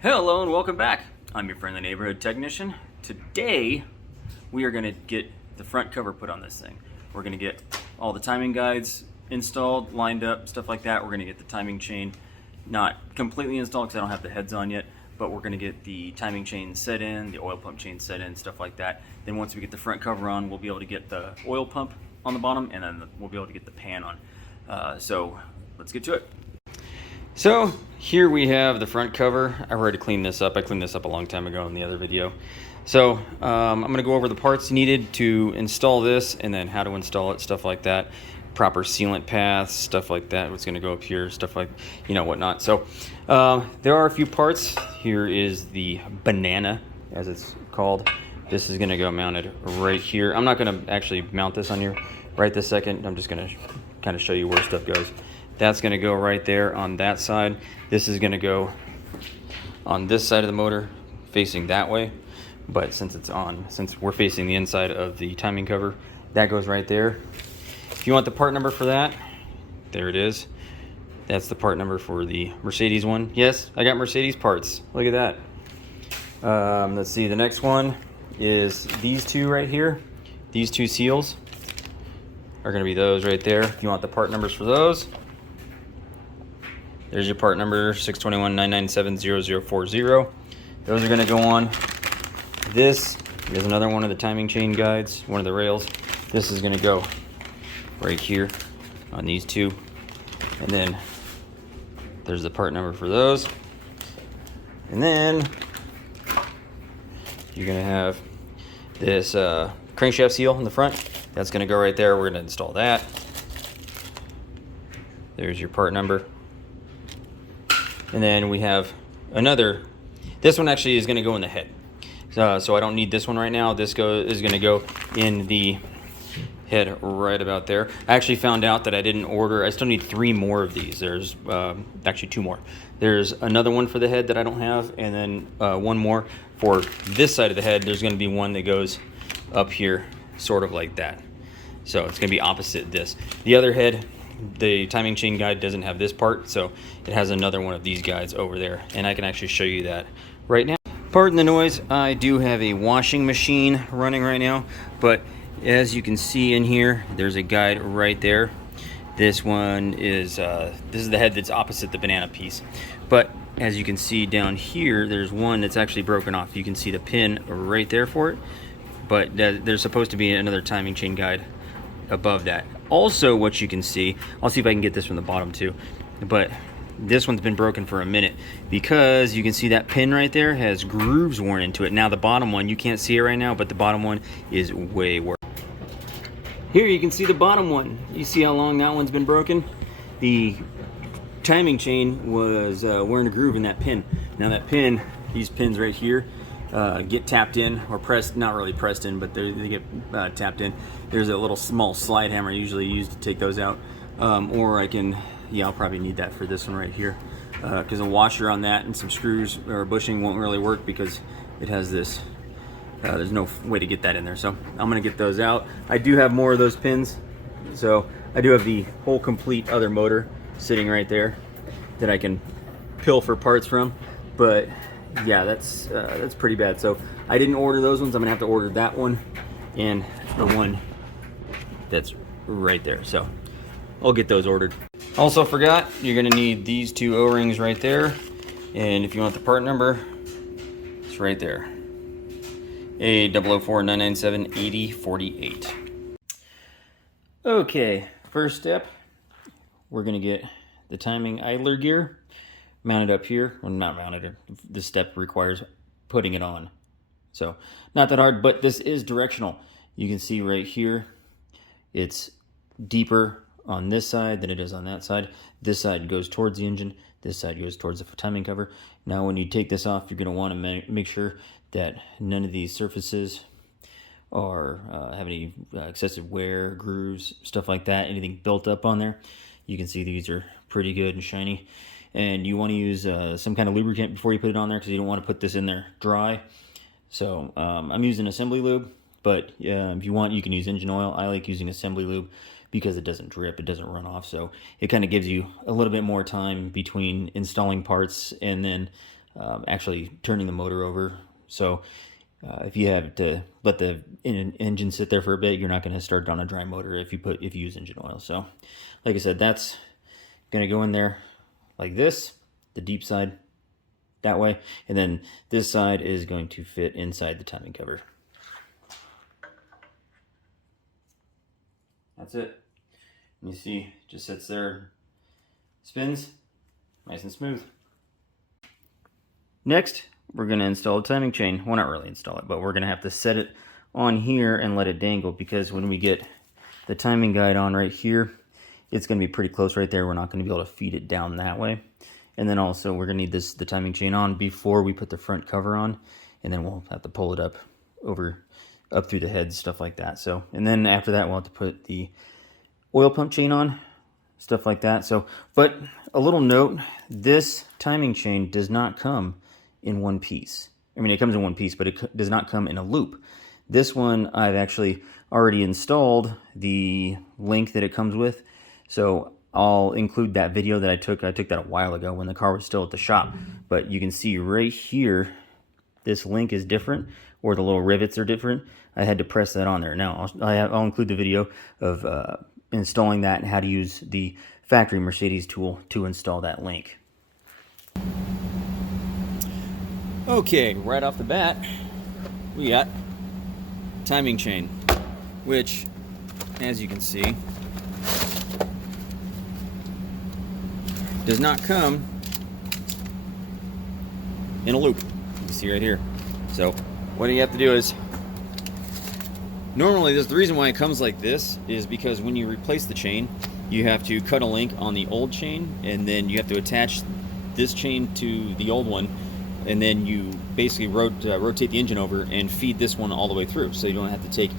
Hello and welcome back. I'm your friendly neighborhood technician. Today we are going to get the front cover put on this thing. We're going to get all the timing guides installed, lined up, stuff like that. We're going to get the timing chain not completely installed because I don't have the heads on yet, but we're going to get the timing chain set in, the oil pump chain set in, stuff like that. Then once we get the front cover on, we'll be able to get the oil pump on the bottom, and then we'll be able to get the pan on. So let's get to it. So here we have the front cover. I've already cleaned this up. I cleaned this up a long time ago in the other video. So I'm going to go over the parts needed to install this and then how to install it, stuff like that. Proper sealant paths, stuff like that. What's going to go up here, stuff like, whatnot. So there are a few parts. Here is the banana, as it's called. This is going to go mounted right here. I'm not going to actually mount this on here right this second. I'm just going to kind of show you where stuff goes. That's going to go right there on that side. This is going to go on this side of the motor facing that way. But since we're facing the inside of the timing cover, that goes right there. If you want the part number for that, there it is. That's the part number for the Mercedes one. Yes, I got Mercedes parts. Look at that. Let's see, the next one is these two right here. These two seals are going to be those right there. If you want the part numbers for those, there's your part number, 621-997-0040. Those are going to go on. This is another one of the timing chain guides, one of the rails. This is going to go right here on these two. And then there's the part number for those. And then you're going to have this crankshaft seal in the front. That's going to go right there. We're going to install that. There's your part number. And then we have another, this one actually is going to go in the head. So I don't need this one right now. This is going to go in the head right about there. I actually found out that I didn't order, I still need 3 more of these. There's actually 2 more. There's another one for the head that I don't have, and then one more for this side of the head. There's going to be one that goes up here, sort of like that. So it's going to be opposite this. The other head, the timing chain guide doesn't have this part, so it has another one of these guides over there, and I can actually show you that right now. Pardon the noise, I do have a washing machine running right now, but as you can see in here, there's a guide right there. This one is this is the head that's opposite the banana piece, but as you can see down here, there's one that's actually broken off. You can see the pin right there for it, but there's supposed to be another timing chain guide above that. Also, what you can see, I'll see if I can get this from the bottom too, but this one's been broken for a minute because you can see that pin right there has grooves worn into it. Now the bottom one, you can't see it right now, but the bottom one is way worse. Here you can see the bottom one. You see how long that one's been broken? The timing chain was wearing a groove in that pin. Now that pin, these pins right here, get tapped in or pressed, not really pressed in, but they get tapped in. There's a little small slide hammer usually used to take those out, or I'll probably need that for this one right here, because a washer on that and some screws or bushing won't really work because it has this, there's no way to get that in there. So I'm gonna get those out. I do have more of those pins, so I do have the whole complete other motor sitting right there that I can pilfer parts from, but yeah, that's pretty bad. So I didn't order those ones. I'm gonna have to order that one and the one that's right there. So I'll get those ordered. Also forgot, you're gonna need these 2 O-rings right there. And if you want the part number, it's right there. A0049978048. Okay, first step, we're gonna get the timing idler gear mounted up here. Well, not mounted, this step requires putting it on. So, not that hard, but this is directional. You can see right here, it's deeper on this side than it is on that side. This side goes towards the engine, this side goes towards the timing cover. Now when you take this off, you're going to want to make sure that none of these surfaces are have any excessive wear, grooves, stuff like that, anything built up on there. You can see these are pretty good and shiny, and you want to use some kind of lubricant before you put it on there because you don't want to put this in there dry. So I'm using assembly lube, but if you want, you can use engine oil. I like using assembly lube because it doesn't drip, it doesn't run off, so it kind of gives you a little bit more time between installing parts and then actually turning the motor over. So if you have to let the engine sit there for a bit, you're not going to start on a dry motor if you use engine oil. So like I said, that's going to go in there like this, the deep side that way, and then this side is going to fit inside the timing cover. That's it. You see, it just sits there, spins, nice and smooth. Next, we're going to install a timing chain. Well, not really install it, but we're going to have to set it on here and let it dangle, because when we get the timing guide on right here, it's going to be pretty close right there. We're not going to be able to feed it down that way. And then also we're going to need the timing chain on before we put the front cover on, and then we'll have to pull it up through the head, stuff like that. So, and then after that we'll have to put the oil pump chain on, stuff like that. So, but a little note, this timing chain does not come in one piece. I mean, it comes in one piece, but it does not come in a loop. This one, I've actually already installed the link that it comes with. So I'll include that video that I took. I took that a while ago when the car was still at the shop. But you can see right here, this link is different, or the little rivets are different. I had to press that on there. Now, I'll include the video of installing that and how to use the factory Mercedes tool to install that link. Okay, right off the bat, we got timing chain, which, as you can see, does not come in a loop. You can see right here. So what you have to do is, normally the reason why it comes like this is because when you replace the chain, you have to cut a link on the old chain, and then you have to attach this chain to the old one, and then you basically rotate the engine over and feed this one all the way through, so you don't have to take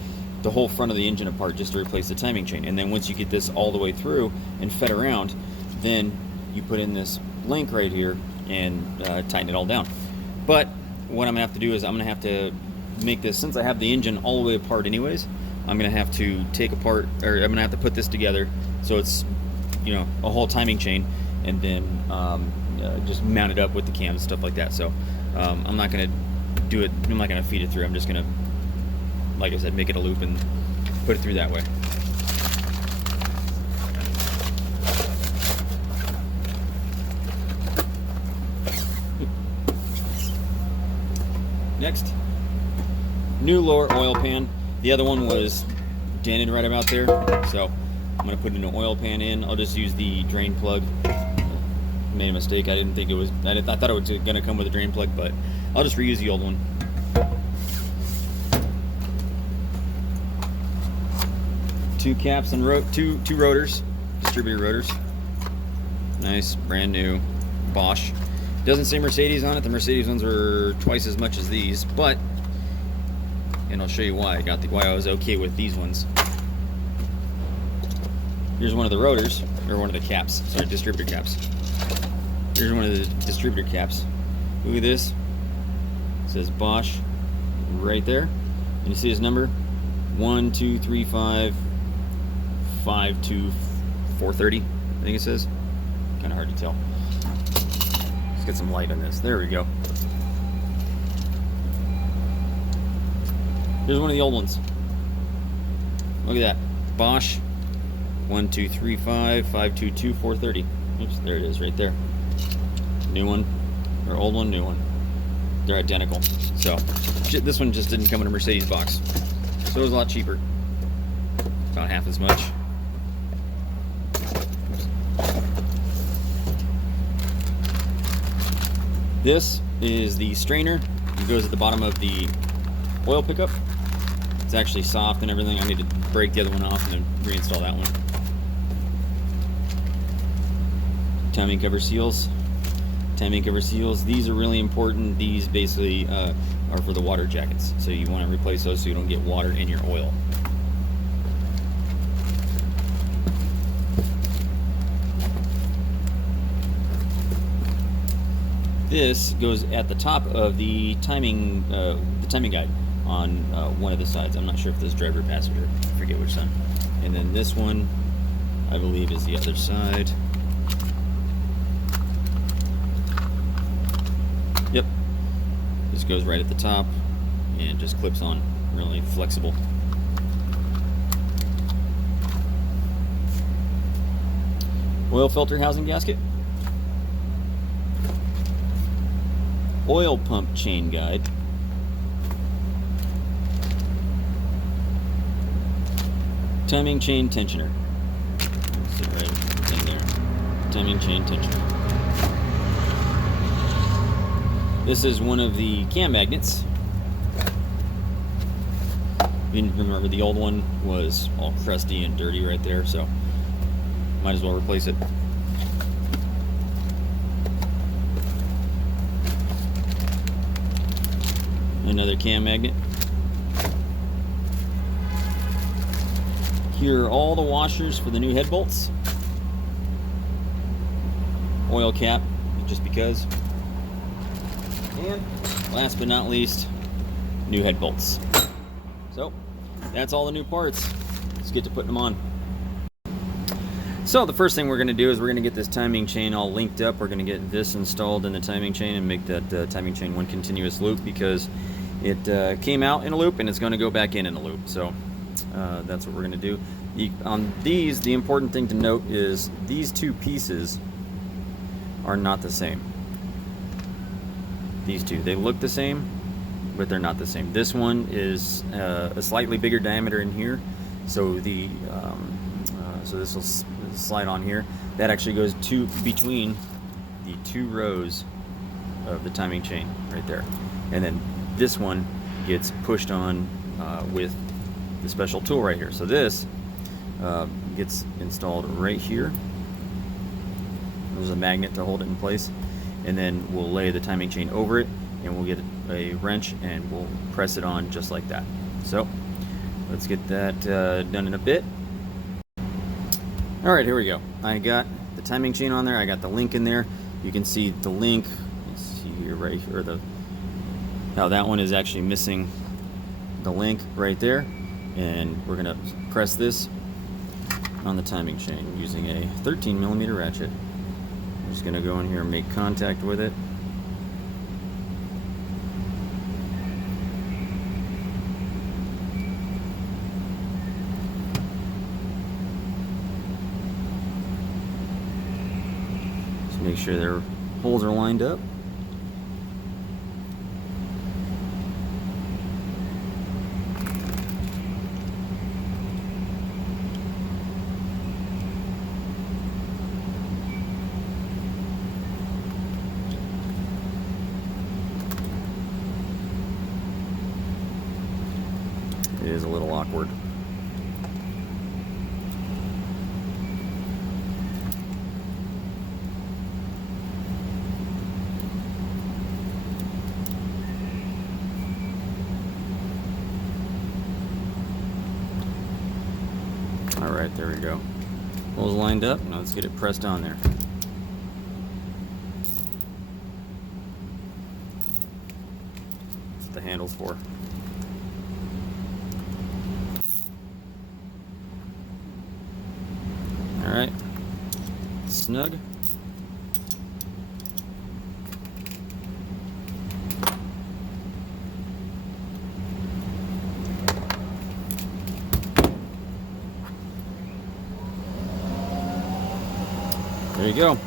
the whole front of the engine apart just to replace the timing chain. And then once you get this all the way through and fed around, then you put in this link right here and tighten it all down. But what I'm gonna have to do is I'm gonna have to make this, since I have the engine all the way apart anyways, I'm gonna have to take apart, or I'm gonna have to put this together so it's, you know, a whole timing chain, and then just mount it up with the cams and stuff like that. So I'm not gonna do it, I'm not gonna feed it through. I'm just gonna, like I said, make it a loop and put it through that way. Next, new lower oil pan. The other one was dented right about there, so I'm gonna put an oil pan in. I'll just use the drain plug. Made a mistake. I didn't think it was. I thought it was gonna come with a drain plug, but I'll just reuse the old one. Two caps and two rotors, distributor rotors. Nice, brand new, Bosch. Doesn't say Mercedes on it. The Mercedes ones are twice as much as these, but, and I'll show you why why I was okay with these ones. Here's one of the rotors, or one of the caps. Sorry, distributor caps. Here's one of the distributor caps. Look at this. It says Bosch right there. And you see his number? 1235 52430. I think it says. Kind of hard to tell. Let's get some light on this. There we go. Here's one of the old ones. Look at that. Bosch 1235 522 430. Oops, there it is right there. New one, or old one, new one. They're identical. So this one just didn't come in a Mercedes box, so it was a lot cheaper. About half as much. This is the strainer. It goes at the bottom of the oil pickup. It's actually soft and everything. I need to break the other one off and then reinstall that one. Timing cover seals. Timing cover seals. These are really important. These basically are for the water jackets. So you want to replace those so you don't get water in your oil. This goes at the top of the timing guide on one of the sides. I'm not sure if this is driver or passenger. I forget which side. And then this one, I believe, is the other side. Yep, this goes right at the top and just clips on, really flexible. Oil filter housing gasket. Oil pump chain guide. Timing chain tensioner. Sit right in there. Timing chain tensioner. This is one of the cam magnets. You remember the old one was all crusty and dirty right there, so might as well replace it. Another cam magnet. Here are all the washers for the new head bolts. Oil cap, just because. And last but not least, new head bolts. So that's all the new parts. Let's get to putting them on. So the first thing we're going to do is we're going to get this timing chain all linked up. We're going to get this installed in the timing chain and make that timing chain one continuous loop, because it came out in a loop and it's going to go back in a loop. So that's what we're going to do. On these, the important thing to note is these two pieces are not the same. These two, they look the same, but they're not the same. This one is a slightly bigger diameter in here, so the so this will slide on here. That actually goes between the two rows of the timing chain right there, and then this one gets pushed on with the special tool right here. So this gets installed right here. There's a magnet to hold it in place, and then we'll lay the timing chain over it, and we'll get a wrench and we'll press it on just like that. So let's get that done in a bit. All right, here we go. I got the timing chain on there. I got the link in there. You can see the link. Let's see here, right here, how that one is actually missing the link right there. And we're gonna press this on the timing chain using a 13mm ratchet. I'm just gonna go in here and make contact with it. Just make sure their holes are lined up. It is a little awkward. All right, there we go. Holes lined up. Now let's get it pressed on there. That's what the handle's for. All right, snug. There you go.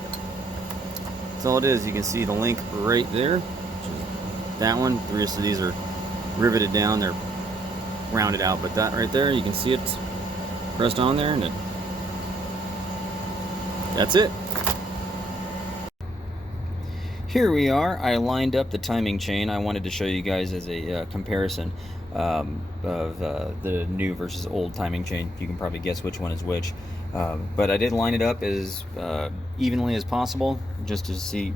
That's all it is. You can see the link right there, which is that one. The rest of these are riveted down. They're rounded out, but that right there, you can see it pressed on there, and that's it. Here we are. I lined up the timing chain. I wanted to show you guys as a comparison of the new versus old timing chain. You can probably guess which one is which. But I did line it up as evenly as possible, just to see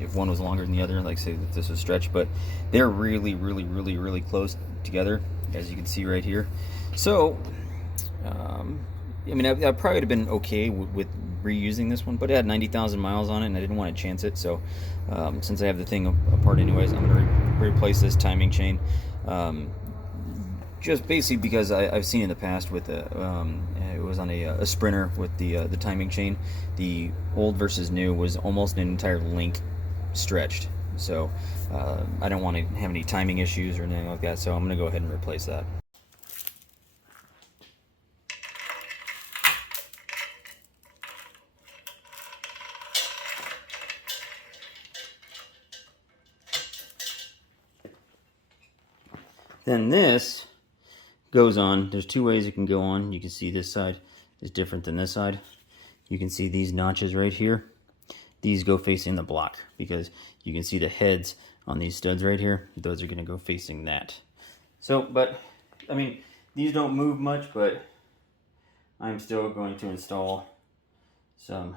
if one was longer than the other, like say that this was stretched. But they're really, really, really, really close together, as you can see right here. So, I mean, I probably would have been okay with reusing this one, but it had 90,000 miles on it, and I didn't want to chance it. So, since I have the thing apart anyways, I'm going to replace this timing chain. Just basically because I've seen in the past with it was on a Sprinter with the timing chain. The old versus new was almost an entire link stretched. So I don't want to have any timing issues or anything like that, so I'm going to go ahead and replace that. Then this goes on. There's two ways it can go on. You can see this side is different than this side. You can see these notches right here. These go facing the block because you can see the heads on these studs right here. Those are going to go facing that. So, but, I mean, these don't move much, but I'm still going to install some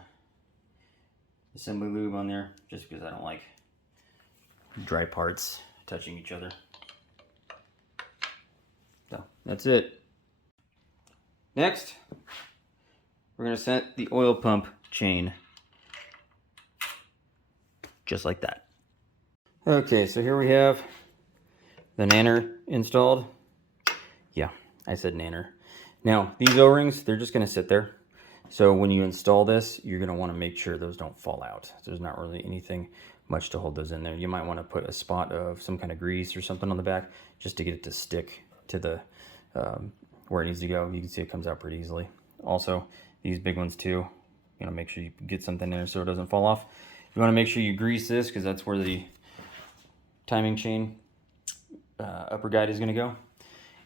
assembly lube on there just because I don't like dry parts touching each other. So that's it. Next, we're going to set the oil pump chain just like that. Okay, so here we have the nanner installed. Yeah, I said nanner. Now, these O-rings, they're just going to sit there. So when you install this, you're going to want to make sure those don't fall out. So there's not really anything much to hold those in there. You might want to put a spot of some kind of grease or something on the back just to get it to stick to the where it needs to go. You can see it comes out pretty easily. Also, these big ones too, you know, make sure you get something there so it doesn't fall off. You want to make sure you grease this because that's where the timing chain upper guide is going to go.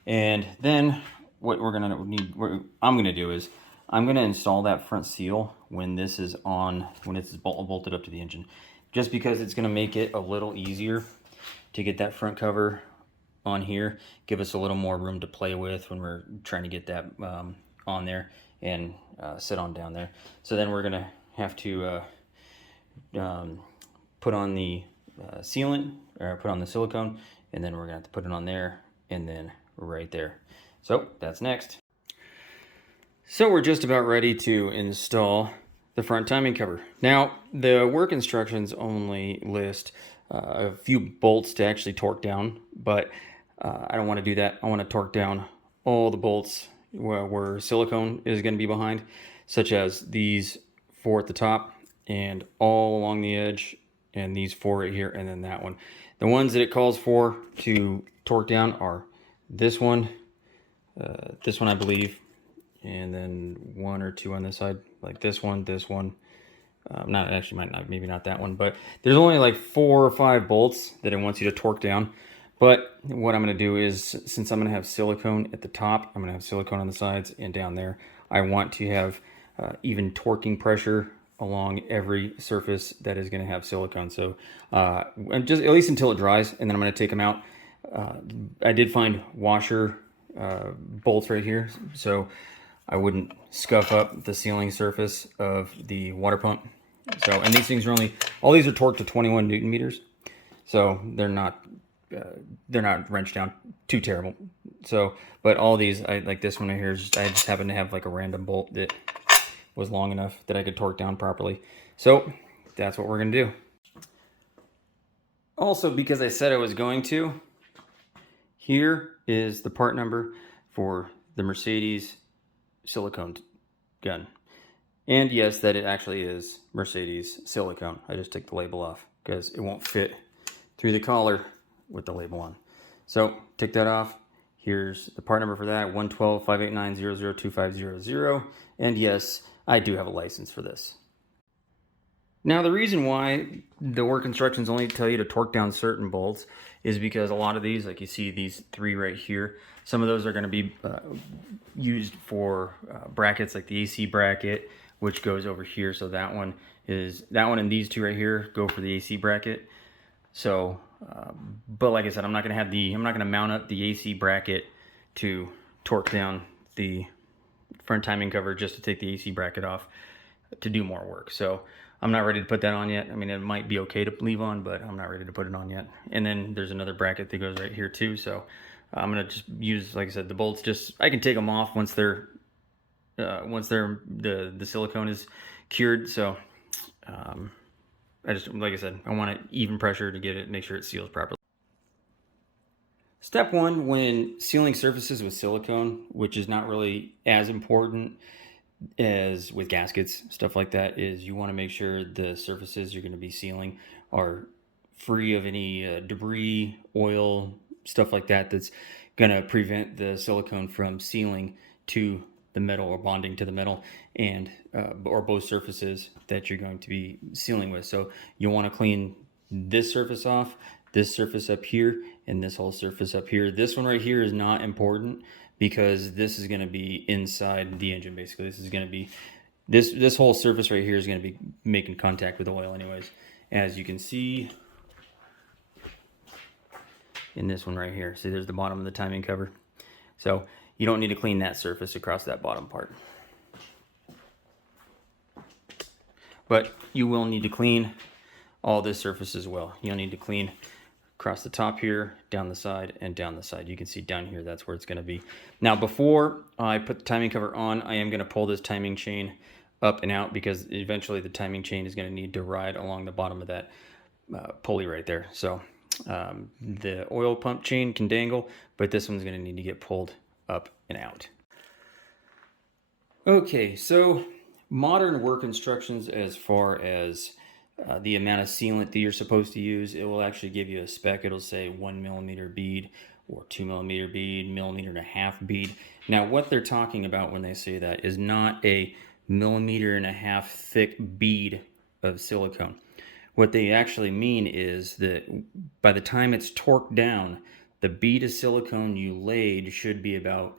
And then what we're going to need, what I'm going to do is I'm going to install that front seal when this is on, when it's bolted up to the engine, just because it's going to make it a little easier to get that front cover on here, give us a little more room to play with when we're trying to get that on there and sit on down there. So then we're going to have to put on the sealant, or put on the silicone, and then we're going to have to put it on there and then right there. So that's next. So we're just about ready to install the front timing cover. Now, the work instructions only list a few bolts to actually torque down, but I don't want to do that. I want to torque down all the bolts where silicone is going to be behind, such as these 4 at the top and all along the edge, and these 4 right here, and then that one. The ones that it calls for to torque down are this one I believe, and then 1 or 2 on this side, like this one, not actually, might not, maybe not that one, but there's only like 4 or 5 bolts that it wants you to torque down. But what I'm going to do is, since I'm going to have silicone at the top, I'm going to have silicone on the sides and down there, I want to have even torquing pressure along every surface that is going to have silicone. So and just at least until it dries, and then I'm going to take them out. I did find washer bolts right here, so I wouldn't scuff up the sealing surface of the water pump. So, and these things are only, all these are torqued to 21 Newton meters, so they're not wrenched down too terrible. So, but all these, like this one right here, I just happen to have like a random bolt that was long enough that I could torque down properly. So that's what we're gonna do. Also, because I said I was going to, here is the part number for the Mercedes silicone gun. And yes, that it actually is Mercedes silicone. I just took the label off because it won't fit through the collar with the label on. So take that off. Here's the part number for that, 112-589-002500. And yes, I do have a license for this. Now, the reason why the work instructions only tell you to torque down certain bolts is because a lot of these, like you see these 3 right here, some of those are going to be used for brackets, like the AC bracket, which goes over here. So that one and these 2 right here go for the AC bracket. So, but like I said, I'm not going to mount up the AC bracket to torque down the front timing cover just to take the AC bracket off to do more work. So I'm not ready to put that on yet. I mean, it might be okay to leave on, but I'm not ready to put it on yet. And then there's another bracket that goes right here too. So I'm going to just use, like I said, the bolts. I can take them off once the silicone is cured. So, like I said, I want it even pressure to get it, make sure it seals properly. Step 1, when sealing surfaces with silicone, which is not really as important as with gaskets, stuff like that, is you want to make sure the surfaces you're going to be sealing are free of any debris, oil, stuff like that that's going to prevent the silicone from sealing to the metal or bonding to the metal and or both surfaces that you're going to be sealing with. So you want to clean this surface off, this surface up here, and this whole surface up here. This one right here is not important because this is going to be inside the engine. Basically, this is going to be this whole surface right here is going to be making contact with the oil anyways, as you can see in this one right here. See, there's the bottom of the timing cover. So you don't need to clean that surface across that bottom part. But you will need to clean all this surface as well. You'll need to clean across the top here, down the side, and down the side. You can see down here, that's where it's going to be. Now, before I put the timing cover on, I am going to pull this timing chain up and out because eventually the timing chain is going to need to ride along the bottom of that pulley right there. So the oil pump chain can dangle, but this one's going to need to get pulled up and out. Okay, so modern work instructions as far as the amount of sealant that you're supposed to use, it will actually give you a spec. It'll say 1 millimeter bead or 2 millimeter bead, 1.5 bead. Now, what they're talking about when they say that is not a 1.5 thick bead of silicone. What they actually mean is that by the time it's torqued down, the bead of silicone you laid should be about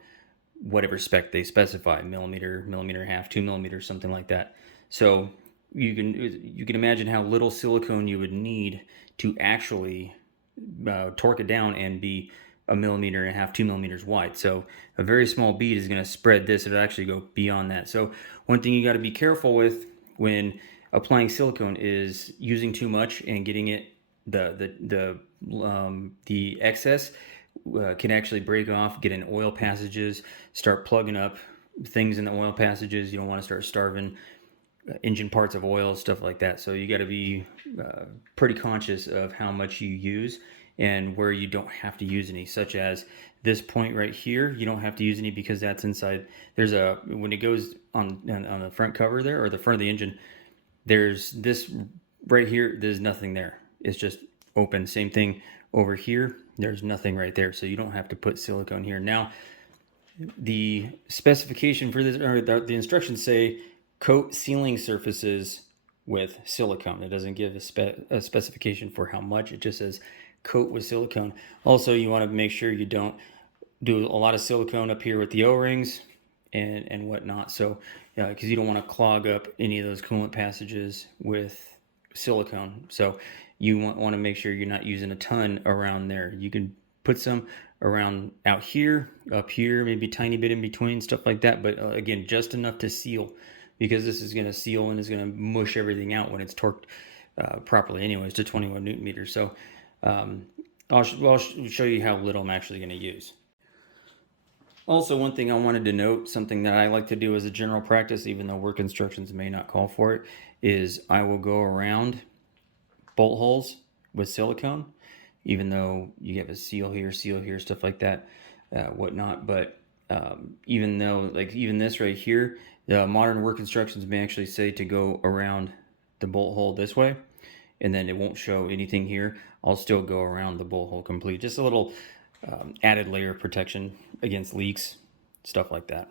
whatever spec they specify, millimeter, 1.5, 2 millimeters, something like that. So you can imagine how little silicone you would need to actually torque it down and be 1.5 millimeters, 2 millimeters wide. So a very small bead is going to spread this. It'll actually go beyond that. So one thing you got to be careful with when applying silicone is using too much and getting it the excess can actually break off, get in oil passages, start plugging up things in the oil passages. You don't want to start starving engine parts of oil, stuff like that. So you got to be pretty conscious of how much you use and where you don't have to use any, such as this point right here. You don't have to use any because that's inside. There's a, when it goes on the front cover there, or the front of the engine, there's this right here, there's nothing there. It's just open. Same thing over here, there's nothing right there. So you don't have to put silicone here. Now, the specification for this, or the instructions say coat sealing surfaces with silicone. It doesn't give a specification for how much. It just says coat with silicone. Also, you want to make sure you don't do a lot of silicone up here with the O-rings and whatnot. So, because you don't want to clog up any of those coolant passages with silicone. So you want to make sure you're not using a ton around there. You can put some around out here, up here, maybe a tiny bit in between, stuff like that. But again, just enough to seal, because this is going to seal and is going to mush everything out when it's torqued properly anyways to 21 Newton meters. So I'll show you how little I'm actually going to use. Also, one thing I wanted to note, something that I like to do as a general practice, even though work instructions may not call for it, is I will go around bolt holes with silicone, even though you have a seal here, stuff like that, whatnot. But even though, like even this right here, the modern work instructions may actually say to go around the bolt hole this way, and then it won't show anything here. I'll still go around the bolt hole complete. Just a little added layer of protection against leaks, stuff like that.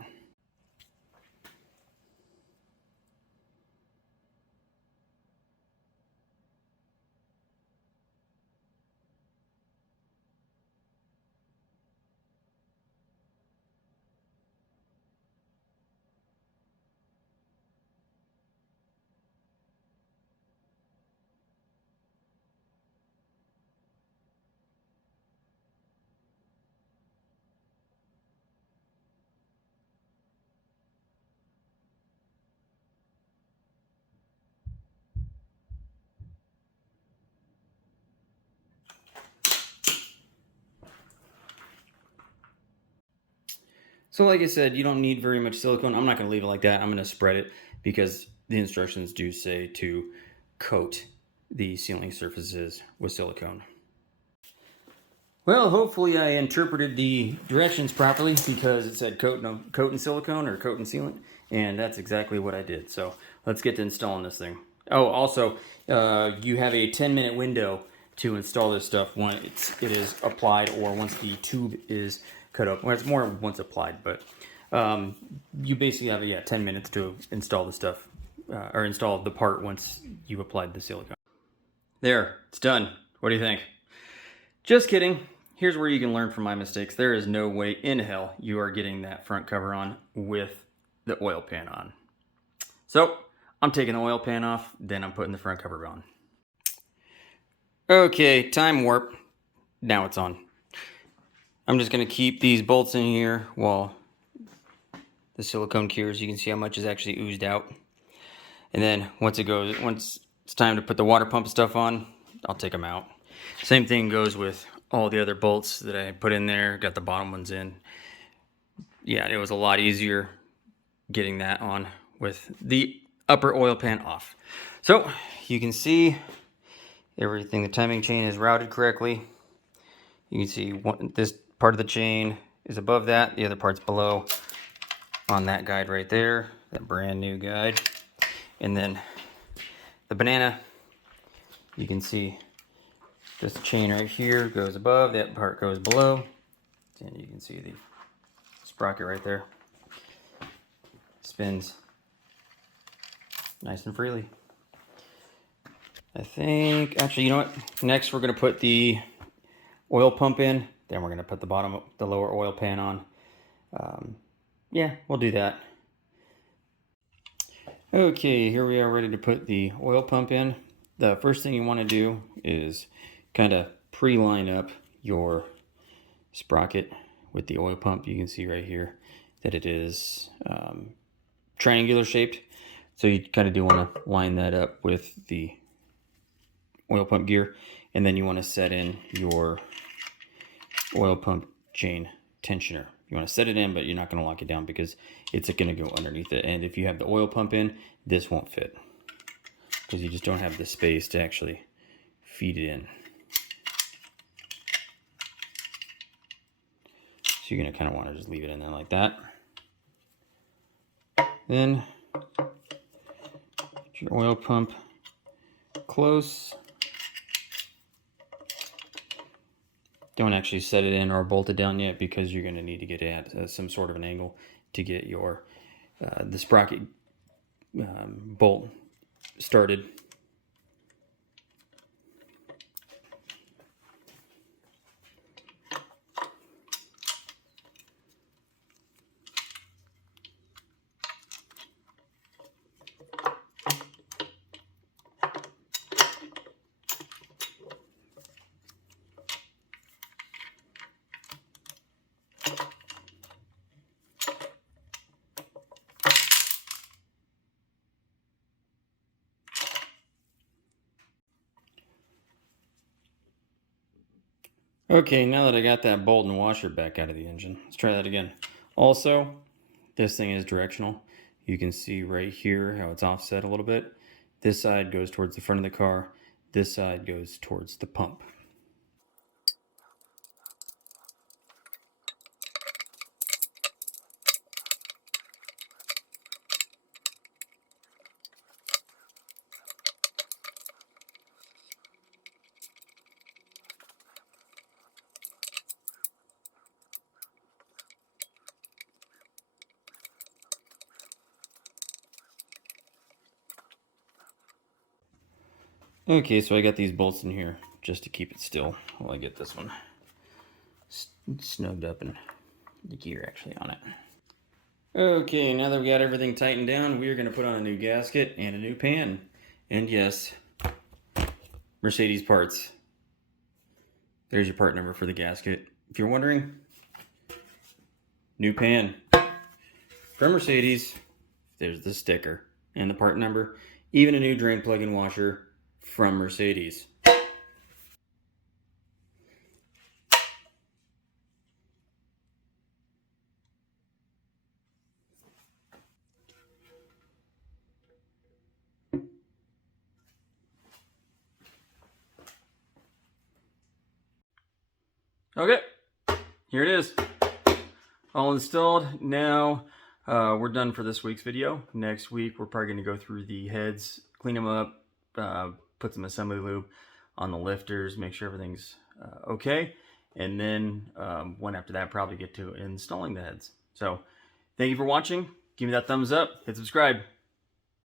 So like I said, you don't need very much silicone. I'm not going to leave it like that. I'm going to spread it because the instructions do say to coat the sealing surfaces with silicone. Well, hopefully I interpreted the directions properly, because it said coat and silicone or coat and sealant, and that's exactly what I did. So let's get to installing this thing. Oh, also, you have a 10-minute window to install this stuff when it is applied, or once the tube is cut up. Well, it's more once applied, but you basically have 10 minutes to install the stuff, or install the part once you've applied the silicone. There, it's done. What do you think? Just kidding. Here's where you can learn from my mistakes. There is no way in hell you are getting that front cover on with the oil pan on. So I'm taking the oil pan off, then I'm putting the front cover on. Okay, time warp. Now it's on. I'm just going to keep these bolts in here while the silicone cures. You can see how much is actually oozed out. And then once it's time to put the water pump stuff on, I'll take them out. Same thing goes with all the other bolts that I put in there. Got the bottom ones in. Yeah, it was a lot easier getting that on with the upper oil pan off. So you can see everything. The timing chain is routed correctly. You can see this part of the chain is above that. The other part's below on that guide right there. That brand new guide. And then the banana, you can see this chain right here goes above, that part goes below, and you can see the sprocket right there. Spins nice and freely. I think, actually, you know what? Next we're going to put the oil pump in, then we're going to put the lower oil pan on. Yeah, we'll do that. Okay, here we are ready to put the oil pump in. The first thing you want to do is kind of pre-line up your sprocket with the oil pump. You can see right here that it is triangular shaped. So you kind of do want to line that up with the oil pump gear. And then you want to set in your oil pump chain tensioner. You want to set it in, but you're not going to lock it down because it's going to go underneath it. And if you have the oil pump in, this won't fit because you just don't have the space to actually feed it in. So you're going to kind of want to just leave it in there like that. Then get your oil pump close. Don't actually set it in or bolt it down yet because you're going to need to get it at some sort of an angle to get your the sprocket bolt started. Okay, now that I got that bolt and washer back out of the engine, let's try that again. Also, this thing is directional. You can see right here how it's offset a little bit. This side goes towards the front of the car. This side goes towards the pump. Okay, so I got these bolts in here just to keep it still while I get this one snugged up and the gear actually on it. Okay, now that we got everything tightened down, we are going to put on a new gasket and a new pan. And yes, Mercedes parts. There's your part number for the gasket. If you're wondering, new pan from Mercedes. There's the sticker and the part number. Even a new drain plug and washer from Mercedes. Okay, here it is. All installed. Now we're done for this week's video. Next week we're probably going to go through the heads, clean them up, put some assembly lube on the lifters, make sure everything's okay. And then one after that, probably get to installing the heads. So thank you for watching. Give me that thumbs up, hit subscribe.